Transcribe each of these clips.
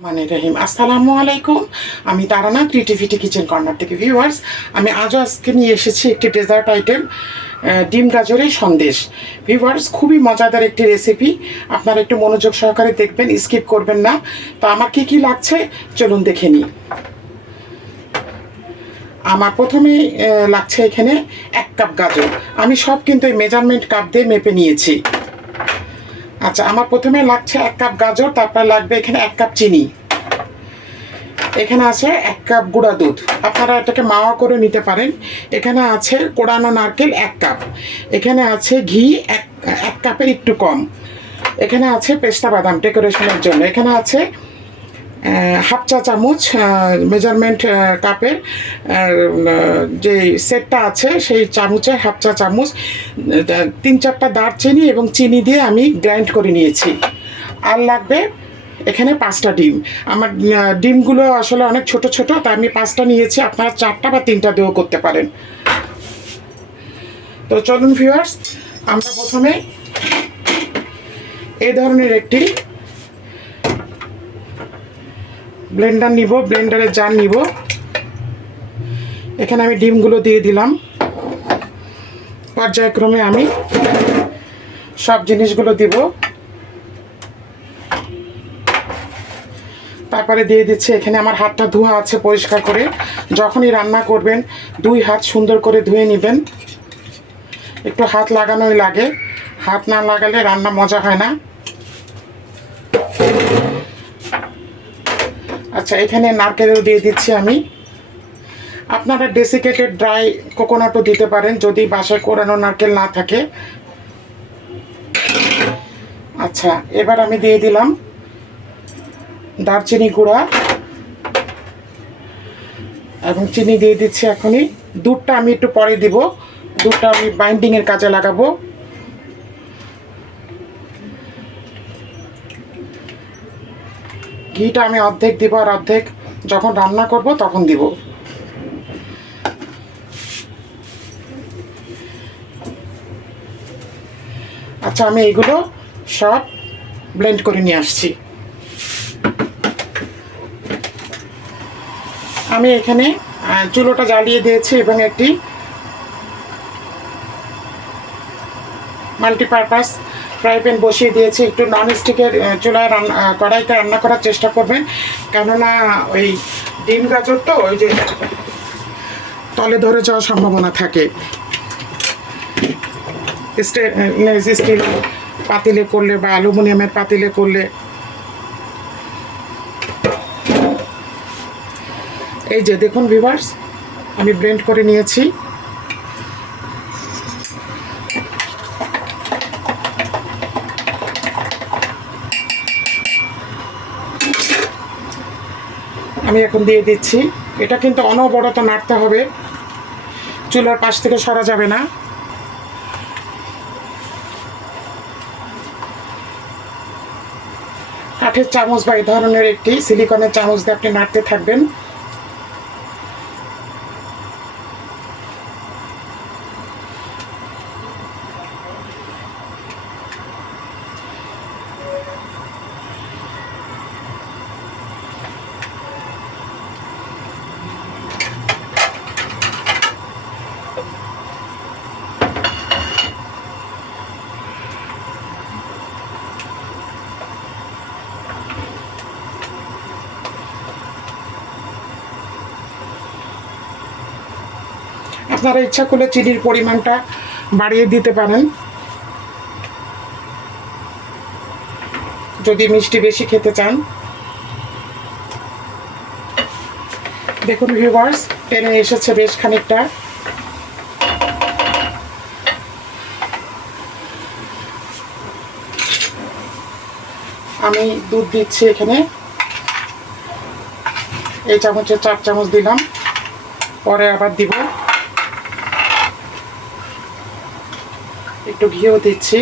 মানে রহিম, আসসালামু আলাইকুম। আমি তারানা ক্রিয়েটিভিটি কিচেন কর্নার থেকে ভিউয়ার্স আমি আজও আজকে নিয়ে এসেছি একটি ডেজার্ট আইটেম ডিম গাজরের সন্দেশ। ভিউয়ার্স খুবই মজাদার একটি রেসিপি আপনারা একটু মনোযোগ সহকারে দেখবেন স্কিপ করবেন না। তো আমার কি কি লাগছে, চলুন দেখে নিই। আমার প্রথমে লাগছে এখানে এক কাপ গাজর। আমি সব কিন্তু এই মেজারমেন্ট কাপ দিয়ে মেপে নিয়েছি। আচ্ছা আমার প্রথমে লাগছে এক কাপ গাজর, তারপর লাগবে এখানে এক কাপ চিনি। এখানে আছে এক কাপ গুঁড়া দুধ। আপনারা এটাকে মাওয়া করে নিতে পারেন। এখানে আছে কোড়ানো নারকেল এক কাপ। এখানে আছে ঘি এক এক কাপের একটু কম। এখানে আছে পেস্তা বাদাম ডেকোরেশনের জন্য। এখানে আছে হাফ চা চামচ মেজারমেন্ট কাপের যে সেটটা আছে, সেই চামচের হাফ চা চামচ তিন চারটা দারচিনি এবং চিনি দিয়ে আমি গ্রাইন্ড করে নিয়েছি। আর লাগবে এখানে পাঁচটা ডিম। আমার ডিমগুলো আসলে অনেক ছোট ছোট, তাই আমি পাঁচটা নিয়েছি, আপনারা চারটা বা তিনটা দিয়েও করতে পারেন। তো চলুন ভিউয়ার্স আমরা প্রথমে এই ধরনের একটি ব্লেন্ডার নিব ব্লেন্ডারের জার নিব। এখানে আমি ডিমগুলো দিয়ে দিলাম। পর্যায়ক্রমে আমি সব জিনিসগুলো দিব। তারপরে দিয়ে দিচ্ছি, এখানে আমার হাতটা ধোয়া আছে পরিষ্কার করে। যখনই রান্না করবেন, দুই হাত সুন্দর করে ধুয়ে নেবেন। একটু হাত লাগানোই লাগে। হাত না লাগালে রান্না মজা হয় না। আচ্ছা এখানে নারকেলও দিয়ে দিচ্ছি আমি। আপনারা ডেসিকেটেড ড্রাই কোকোনাটও দিতে পারেন যদি বাসায় কোরানো নারকেল না থাকে। আচ্ছা এবার আমি দিয়ে দিলাম দারচিনি গুঁড়া এবং চিনি দিয়ে দিচ্ছি এখনই। দুধটা আমি একটু পরে দিব। দুধটা আমি বাইন্ডিংয়ের কাজে লাগাবো। ঘিটা আমি অর্ধেক দিব আর অর্ধেক যখন রান্না করব তখন দিব। আচ্ছা আমি এইগুলো সব ব্লেন্ড করে নিয়ে আসছি। আমি এখানে চুলোটা জ্বালিয়ে দিয়েছি এবং একটি মাল্টিপারপাস ফ্রাই প্যান বসিয়ে দিয়েছি, একটু নন স্টিকের চুলায় রান্না কড়াইতে রান্না করার চেষ্টা করবেন। কেননা ওই ডিম গাজর তো, ওই যে তলে ধরে যাওয়ার সম্ভাবনা থাকে। স্টিল পাতিলে করলে বা অ্যালুমিনিয়ামের পাতিলে করলে। এই যে দেখুন ভিভার্স আমি ব্লেন্ড করে নিয়েছি। আমি এখন দিয়ে দিচ্ছি। এটা কিন্তু অনবরত নাড়তে হবে। চুলার পাশ থেকে সরা যাবে না। কাঠের চামচ বা এই ধরনের একটি সিলিকনের চামচ দিয়ে আপনি নাড়তে থাকবেন। আপনারা ইচ্ছা করলে চিনির পরিমাণটা বাড়িয়ে দিতে পারেন। যদি মিষ্টি বেশি খেতে চান। দেখুন ভিউয়ার্স টেনে এসেছে বেশ খানিকটা। আমি দুধ দিচ্ছি এখানে। এই চামচে চার চামচ দিলাম। পরে আবার দিব। একটু ঘিও দিচ্ছি।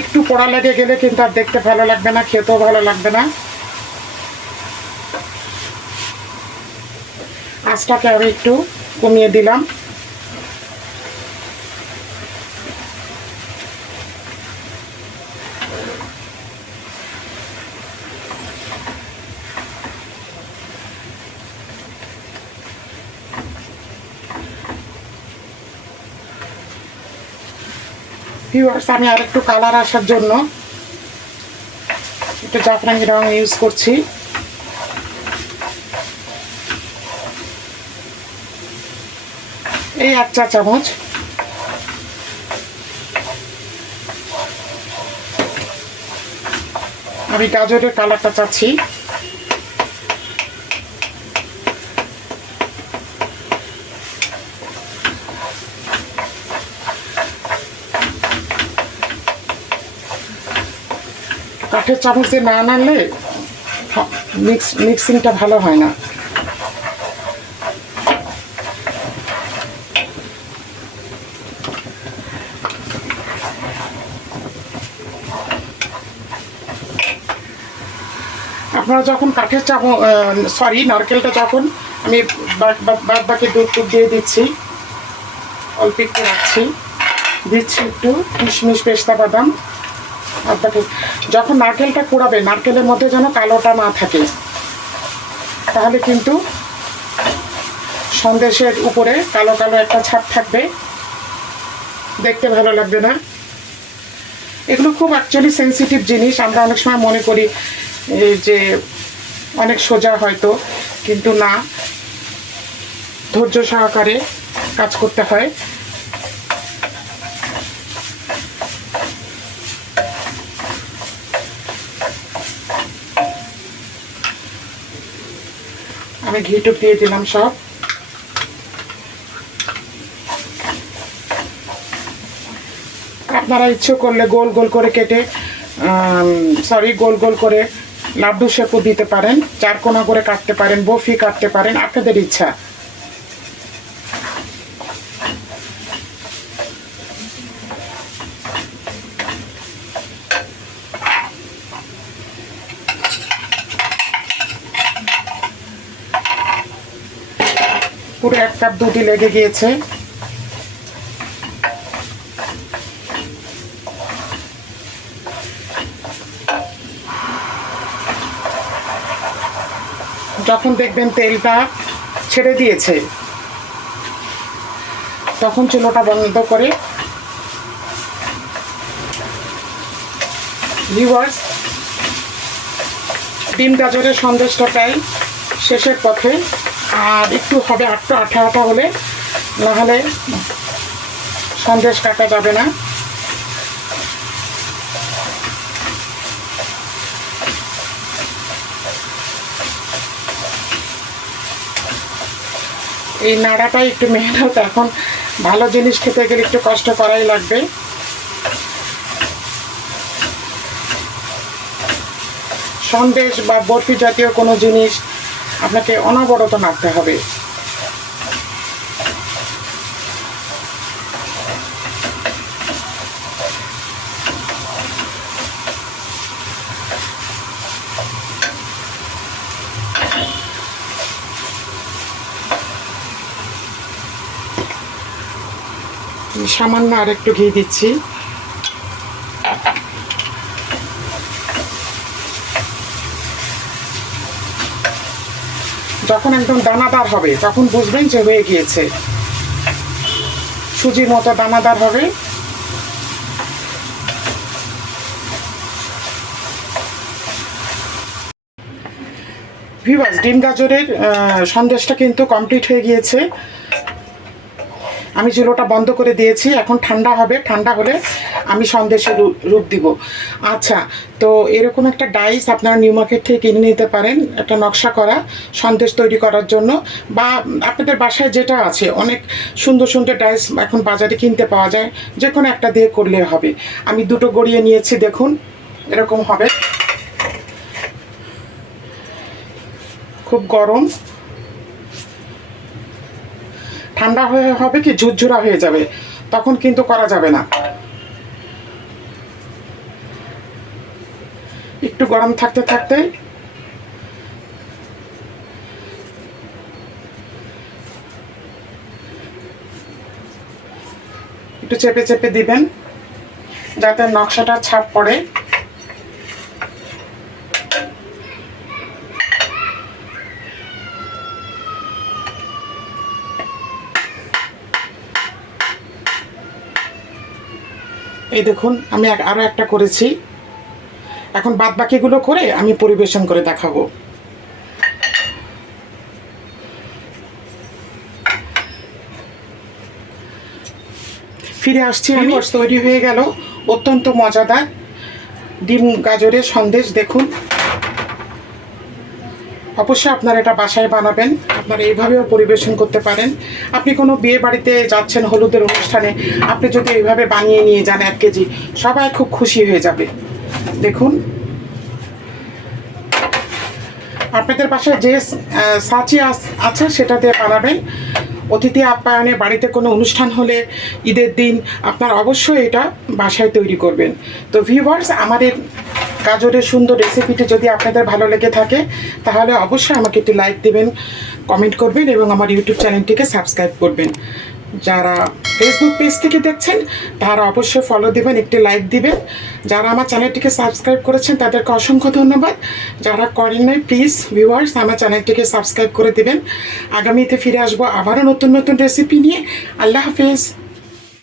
একটু পোড়া লেগে গেলে কিন্তু আর দেখতে ভালো লাগবে না, খেতেও ভালো লাগবে না। আঁচটাকে আমি একটু কমিয়ে দিলাম। ভিউয়ার্স আমি আর একটু কালার আসার জন্য একটু জাফরানি রং ইউজ করছি। এই এক চা চামচ। আমি গাজরের কালারটা চাচ্ছি। কাঠের চামচ না নাড়লে মিক্স মিক্সিংটা ভালো হয় না। আপনারা যখন কাঠের চামচ সরি নারকেলটা যখন আমি বাদ বাকি দুধ টুধ দিয়ে দিচ্ছি, অল্প একটু রাখছি, দিচ্ছি একটু কিশমিশ, পেস্তা, বাদাম। আর বাকি যখন নারকেলটা কুড়াবে নারকেলের মধ্যে যেন কালোটা না থাকে, তাহলে কিন্তু সন্দেশের উপরে কালো কালো একটা ছাপ থাকবে। দেখতে ভালো লাগবে না। এগুলো খুব অ্যাকচুয়ালি সেন্সিটিভ জিনিস। আমরা অনেক সময় মনে করি যে অনেক সোজা হয়তো, কিন্তু না। ধৈর্য সহকারে কাজ করতে হয়। আমি ঘি টুক দিয়ে দিলাম সব। আপনারা ইচ্ছে করলে গোল গোল করে কেটে সরি গোল গোল করে লাড্ডু শেপু দিতে পারেন। চার কোনা করে কাটতে পারেন, বফি কাটতে পারেন, আপনাদের ইচ্ছা। পুরো এক কাপ দুধই লেগে গিয়েছে। যখন দেখবেন তেলটা ছেড়ে দিয়েছে, তখন চুলোটা বন্ধ করে ডিম গাজরের সন্দেশটা প্রায় শেষের পথে আর একটু হবে আটটা আঠা আঠা হলে নাহলে সন্দেশ কাটা যাবে না। এই নাড়াটাই একটু মেহনত, এখন ভালো জিনিস খেতে গেলে একটু কষ্ট করাই লাগবে। সন্দেশ বা বরফি জাতীয় কোনো জিনিস আপনাকে অনবরত নাড়তে হবে। সামান্য আর একটু ঘি দিচ্ছি। যখন একদম দানাদার হবে, তখন বুঝবেন যে হয়ে গিয়েছে। সুজির মতো দানাদার হবে। ভিভাস ডিম গাজরের সন্দেশটা কিন্তু কমপ্লিট হয়ে গিয়েছে। আমি চুলোটা বন্ধ করে দিয়েছি, এখন ঠান্ডা হবে, ঠান্ডা হলে আমি সন্দেশে রূপ- রূপ দিব। আচ্ছা তো এরকম একটা ডাইস আপনারা নিউ মার্কেট থেকে কিনে নিতে পারেন, একটা নকশা করা, সন্দেশ তৈরি করার জন্য। বা আপনাদের বাসায় যেটা আছে, অনেক সুন্দর সুন্দর ডাইস এখন বাজারে কিনতে পাওয়া যায় যে কোনো একটা দিয়ে করলে হবে। আমি দুটো গড়িয়ে নিয়েছি, দেখুন, এরকম হবে। খুব গরম। ঠান্ডা হয়ে হবে কি ঝুরঝুরা হয়ে যাবে? তখন কিন্তু করা যাবে না। একটু গরম থাকতে থাকতে একটু চেপে চেপে দিবেন, যাতে নকশাটা ছাপ পড়ে। এই দেখুন আমি আরও একটা করেছি। এখন বাদ বাকিগুলো করে আমি পরিবেশন করে দেখাবো। ফিরে আসছি আমি। তৈরি হয়ে গেল। অত্যন্ত মজাদার ডিম গাজরের সন্দেশ দেখুন। অবশ্যই আপনারা এটা বাসায় বানাবেন। আপনারা এইভাবেও পরিবেশন করতে পারেন। আপনি কোনো বিয়ে বাড়িতে যাচ্ছেন হলুদের অনুষ্ঠানে, আপনি যদি এইভাবে বানিয়ে নিয়ে যান এক কেজি, সবাই খুব খুশি হয়ে যাবে। দেখুন। আপনাদের বাসায় যে সাঁচি আছে সেটা দিয়ে বানাবেন। অতিথি আপ্যায়নে বাড়িতে কোনো অনুষ্ঠান হলে ঈদের দিন আপনার অবশ্যই এটা বাসায় তৈরি করবেন। তো ভিউয়ার্স আমাদের গাজরের সুন্দর রেসিপিটি যদি আপনাদের ভালো লেগে থাকে, তাহলে অবশ্যই আমাকে একটি লাইক দেবেন কমেন্ট করবেন এবং আমার ইউটিউব চ্যানেলটিকে সাবস্ক্রাইব করবেন। যারা ফেসবুক পেজ থেকে দেখছেন, তারা অবশ্যই ফলো দিবেন, একটি লাইক দিবেন। যারা আমার চ্যানেলটিকে সাবস্ক্রাইব করেছেন, তাদেরকে অসংখ্য ধন্যবাদ। যারা করেন নাই প্লিজ ভিউয়ার্স আমার চ্যানেলটিকে সাবস্ক্রাইব করে দিবেন। আগামীতে ফিরে আসব আবারও নতুন নতুন রেসিপি নিয়ে। আল্লাহ হাফেজ।